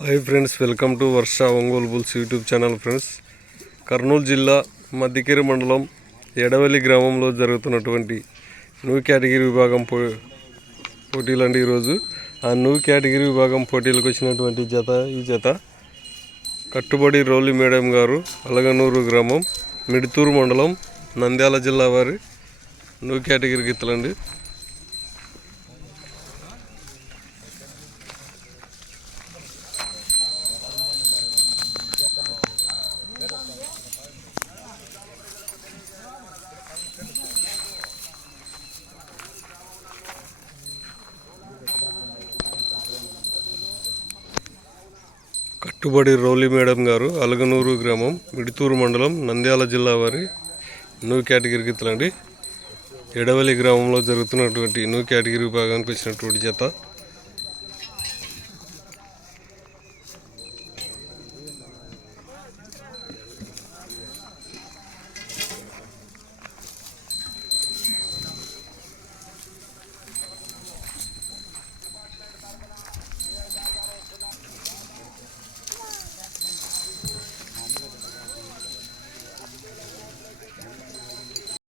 Hi friends welcome to Varsha Ongole bulls YouTube channel friends Kurnool జిల్లా మద్దికేరి మండలం ఎడవల్లి గ్రామంలో జరుగుతున్నటువంటి న్యూ కేటగిరీ విభాగం పో పోటీలు అండి ఈరోజు. ఆ న్యూ కేటగిరీ విభాగం పోటీలకు వచ్చినటువంటి జత ఈ జత కట్టుబడి రౌలి మేడం గారు అలగనూరు గ్రామం మిడితూరు మండలం నంద్యాల జిల్లా వారి న్యూ కేటగిరీ గిత్తలండి కట్టుబడి రౌలి మేడం గారు అలగనూరు గ్రామం మిడితూరు మండలం నంద్యాల జిల్లా వారి న్యూ కేటగిరీ గిత్తలండి ఎడవలి గ్రామంలో జరుగుతున్నటువంటి న్యూ కేటగిరీ విభాగానికి వచ్చినటువంటి జత.